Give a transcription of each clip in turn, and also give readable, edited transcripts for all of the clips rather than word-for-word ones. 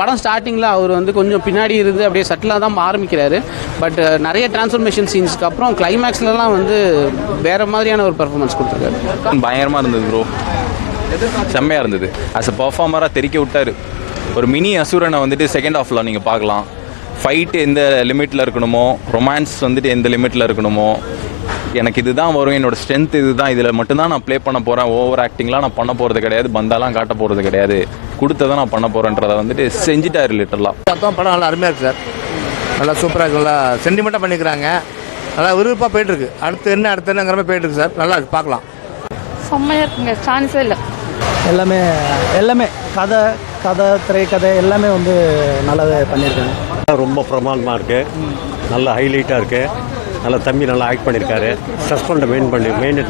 படம் ஸ்டார்டிங்கில் அவர் வந்து கொஞ்சம் பின்னாடி இருந்து அப்படியே சட்டிலாக தான் ஆரம்பிக்கிறாரு. பட் நிறைய டிரான்ஸ்ஃபர்மேஷன் சீன்ஸ்க்கு அப்புறம் கிளைமேக்ஸ்லலாம் வந்து வேறு மாதிரியான ஒரு பெர்ஃபார்மன்ஸ் கொடுத்துருக்காரு. பயங்கரமாக இருந்தது ப்ரோ, செம்மையாக இருந்தது. அஸ் அ பர்ஃபார்மராக தெரிக்க விட்டார். ஒரு மினி அசுரனை வந்துட்டு செகண்ட் ஹாஃபில் நீங்கள் பார்க்கலாம். ஃபைட்டு எந்த லிமிட்டில் இருக்கணுமோ, ரொமான்ஸ் வந்துட்டு எந்த லிமிட்டில் இருக்கணுமோ, எனக்கு இதுதான் வரும், என்னோடய ஸ்ட்ரென்த் இதுதான், இதில் மட்டும்தான் நான் ப்ளே பண்ண போகிறேன், ஓவர் ஆக்டிங்லாம் நான் பண்ண போகிறது கிடையாது, பந்தாலாம் காட்ட போகிறது கிடையாது, கொடுத்ததை நான் பண்ண போகிறேன்றதை வந்துட்டு செஞ்சுட்டாரு லிட்டரலாக. பார்த்தோம் படம் நல்லா அருமையாக இருக்குது சார், நல்லா சூப்பராக இருக்குது, நல்லா சென்டிமெண்ட்டாக பண்ணிக்கிறாங்க, நல்லா விருப்பமாக போய்ட்டுருக்கு. அடுத்து என்னங்கிற மாதிரி போய்ட்டுருக்கு சார், நல்லா இருக்குது, பார்க்கலாம். செம்மையாக இருக்குங்க, சான்ஸே இல்லை. எல்லாமே கதை திரைக்கதை எல்லாமே வந்து நல்லாவே பண்ணியிருக்காங்க. ரொம்ப பிரமாதமாக இருக்குது, நல்ல ஹைலைட்டாக இருக்குது, நல்லா தம்பி நல்லா ஆக்ட் பண்ணியிருக்காரு, சஸ்பெண்டை மெயின்டைன்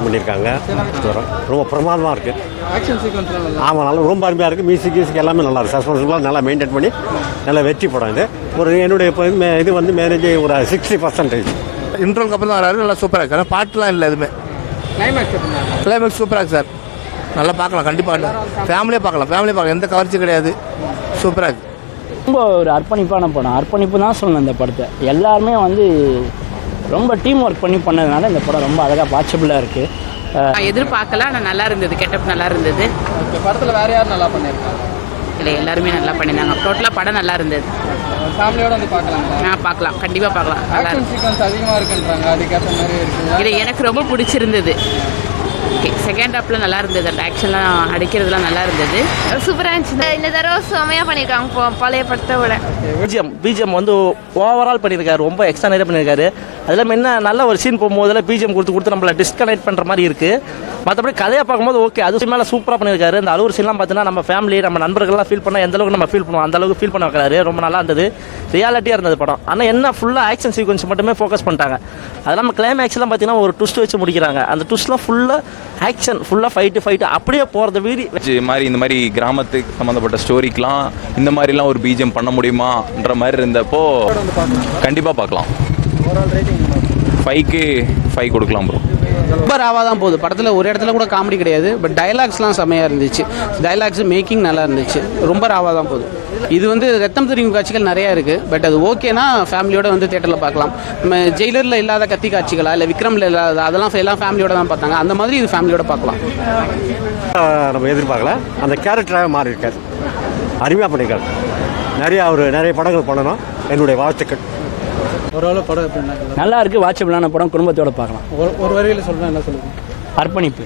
பண்ணியிருக்காங்க. ரொம்ப பிரமாதமாக இருக்குது. ஆமாம், நல்லா ரொம்ப அருமையாக இருக்குது. மியூசிக் எல்லாமே நல்லா இருக்குது. சஸ்பென்ஸ்லாம் நல்லா மெயின்டைன் பண்ணி நல்லா வெற்றி படம் இது. ஒரு என்னுடைய இது வந்து மேரேஜ் ஒரு 60%. இன்ட்ரோலுக்கு அப்புறம் தான் வராரு, நல்லா சூப்பராக இருக்குது. பாட்டுலாம் இல்லை எதுவுமே. கிளைமேக்ஸ் சூப்பராக இருக்குது சார், நல்லா பார்க்கலாம். கண்டிப்பாக ஃபேமிலியாக பார்க்கலாம், எந்த கவர்ச்சியும் கிடையாது, சூப்பராக இருக்குது. ரொம்ப ஒரு அர்ப்பணிப்பான படம், அர்ப்பணிப்பு தான் சொல்லணும். இந்த படத்தை எல்லாருமே வந்து ரொம்ப டீம் ஒர்க் பண்ணி பண்ணதுனால இந்த படம் ரொம்ப அழகாக வாட்சபிளாக இருக்குது. எதிர்பார்க்கல, ஆனால் நல்லா இருந்தது, கெட்டப் நல்லா இருந்தது. படத்தில் வேறு யார் நல்லா பண்ணியிருக்காங்க? இல்லை, எல்லாருமே நல்லா பண்ணியிருந்தாங்க. டோட்டலாக படம் நல்லா இருந்தது. ஃபேமிலியோடு வந்து பார்க்கலாம். பார்க்கலாம், கண்டிப்பாக பார்க்கலாம். நல்லா சீக்வன்ஸ் அதிகமாக இருக்குன்றாங்க, அதுக்கேற்ற மாதிரி இருக்குது. இது எனக்கு ரொம்ப பிடிச்சிருந்தது. செகண்ட் ஹாஃபில் நல்லா இருந்தது, அந்த ஆக்ஷன்லாம் அடிக்கிறதுலாம் நல்லா இருந்தது, சூப்பராக இருந்துச்சு. இந்த தடவை செம்மையாக பண்ணியிருக்காங்க பழைய படத்தை விட. பிஜிஎம் வந்து ஓவரால் பண்ணியிருக்காரு, ரொம்ப எக்ஸ்ட்ரா நிறைய பண்ணியிருக்காரு. அதில் என்ன நல்ல ஒரு சீன் போகும்போதில் பிஜிஎம் கொடுத்து நம்மளை டிஸ்கனெக்ட் பண்ணுற மாதிரி இருக்குது. மற்றபடி கதையை பார்க்கும்போது ஓகே, அது மேலே சூப்பராக பண்ணியிருக்காரு. இந்த அழுவுற சீன்லாம் பார்த்தீங்கன்னா நம்ம ஃபேமிலி நம்ம நண்பர்கள்லாம் ஃபீல் பண்ணால் எந்த அளவுக்கு நம்ம ஃபீல் பண்ணுவோம் அந்த அளவுக்கு ஃபீல் பண்ண வைக்கிறாரு. ரொம்ப நல்லா இருந்தது, ரியாலிட்டியாக இருந்தது படம். ஆனால் என்ன ஃபுல்லாக ஆக்ஷன் சீக்வன்ஸ் மட்டுமே ஃபோக்கஸ் பண்ணிட்டாங்க. அது நம்ம கிளைமேக்ஸ்லாம் பார்த்தீங்கன்னா ஒரு ட்விஸ்ட் வச்சு முடிக்கிறாங்க. அந்த ட்விஸ்ட்லாம் ஃபுல்லாக ஆக்ஷன், ஃபுல்லாக ஃபைட்டு அப்படியே போகிறது வீடி மாதிரி. இந்த மாதிரி கிராமத்துக்கு சம்மந்தப்பட்ட ஸ்டோரிக்கெலாம் இந்த மாதிரிலாம் ஒரு பிஜிஎம் பண்ண முடியுமான்ற மாதிரி இருந்தப்போ கண்டிப்பாக பார்க்கலாம். 5க்கு 5 கொடுக்கலாம் ப்ரோ. ரொம்ப ராவாக தான் போகுது. படத்தில் ஒரு இடத்துல கூட காமெடி கிடையாது. பட் டைலாக்ஸ்லாம் செம்மையாக இருந்துச்சு, டைலாக்ஸ் மேக்கிங் நல்லா இருந்துச்சு. ரொம்ப ராவாக தான் போகுது. இது வந்து ரத்தம் தெரியும் காட்சிகள் நிறையா இருக்குது. பட் அது ஓகேனா ஃபேமிலியோட வந்து தேட்டரில் பார்க்கலாம். நம்ம ஜெயிலரில் இல்லாத கத்தி காட்சிகளா இல்லை விக்ரமில் இல்லாத அதெல்லாம் எல்லாம் ஃபேமிலியோட தான் பார்த்தாங்க. அந்த மாதிரி இது ஃபேமிலியோட பார்க்கலாம். நம்ம எதிர்பார்க்கல, அந்த கேரக்டராக மாறி இருக்காரு, அருமையாக பண்ணியிருக்காரு. நிறைய படங்கள் பண்ணணும், என்னுடைய வாழ்த்துக்கள். ஓரளவு படம் எப்படி நல்லா இருக்குது, வாட்சபிளான படம், குடும்பத்தோடு பார்க்கலாம். ஒரு வரியில் சொல்கிறேன், என்ன சொல்லுங்கள்? அர்ப்பணிப்பு.